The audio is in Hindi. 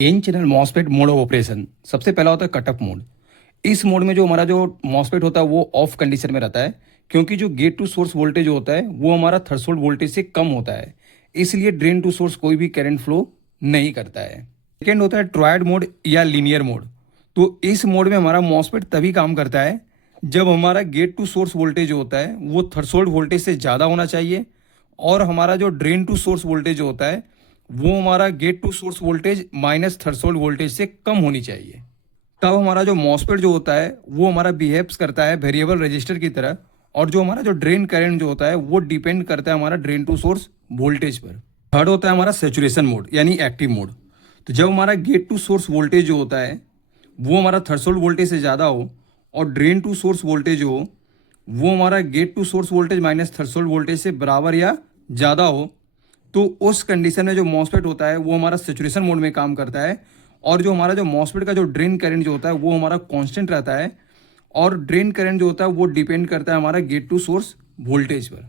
N channel MOSFET mode of operation सबसे पहला होता है कट ऑफ मोड। इस मोड में जो हमारा जो मॉसफेट होता है वो ऑफ कंडीशन में रहता है, क्योंकि जो गेट टू सोर्स वोल्टेज होता है वो हमारा थ्रेशोल्ड वोल्टेज से कम होता है, इसलिए ड्रेन टू सोर्स कोई भी करंट फ्लो नहीं करता है। सेकेंड होता है ट्रायड मोड या लीनियर मोड। तो इस मोड में हमारा मॉसफेट तभी काम करता है जब हमारा गेट टू सोर्स वोल्टेज होता है वो थ्रेशोल्ड वोल्टेज से ज़्यादा होना चाहिए, और हमारा जो ड्रेन टू सोर्स वोल्टेज होता है वो हमारा gate to source voltage minus threshold voltage से कम होनी चाहिए। तब हमारा जो मॉसफेट जो होता है वो हमारा बिहेव्स करता है वेरिएबल रजिस्टर की तरह, और जो हमारा जो ड्रेन करंट जो होता है वो डिपेंड करता है हमारा ड्रेन टू सोर्स वोल्टेज पर। थर्ड होता है हमारा सेचुरेशन मोड यानी एक्टिव मोड। तो जब हमारा गेट टू सोर्स वोल्टेज जो होता है वो हमारा थ्रेशोल्ड वोल्टेज से ज़्यादा हो और ड्रेन टू सोर्स वोल्टेज हो वो हमारा gate to source voltage minus threshold voltage से बराबर या ज़्यादा हो, तो उस कंडीशन में जो मॉसफेट होता है वो हमारा सेचुरेशन मोड में काम करता है, और जो हमारा जो मॉसफेट का जो ड्रेन करंट जो होता है वो हमारा कांस्टेंट रहता है, और ड्रेन करंट जो होता है वो डिपेंड करता है हमारा गेट टू सोर्स वोल्टेज पर।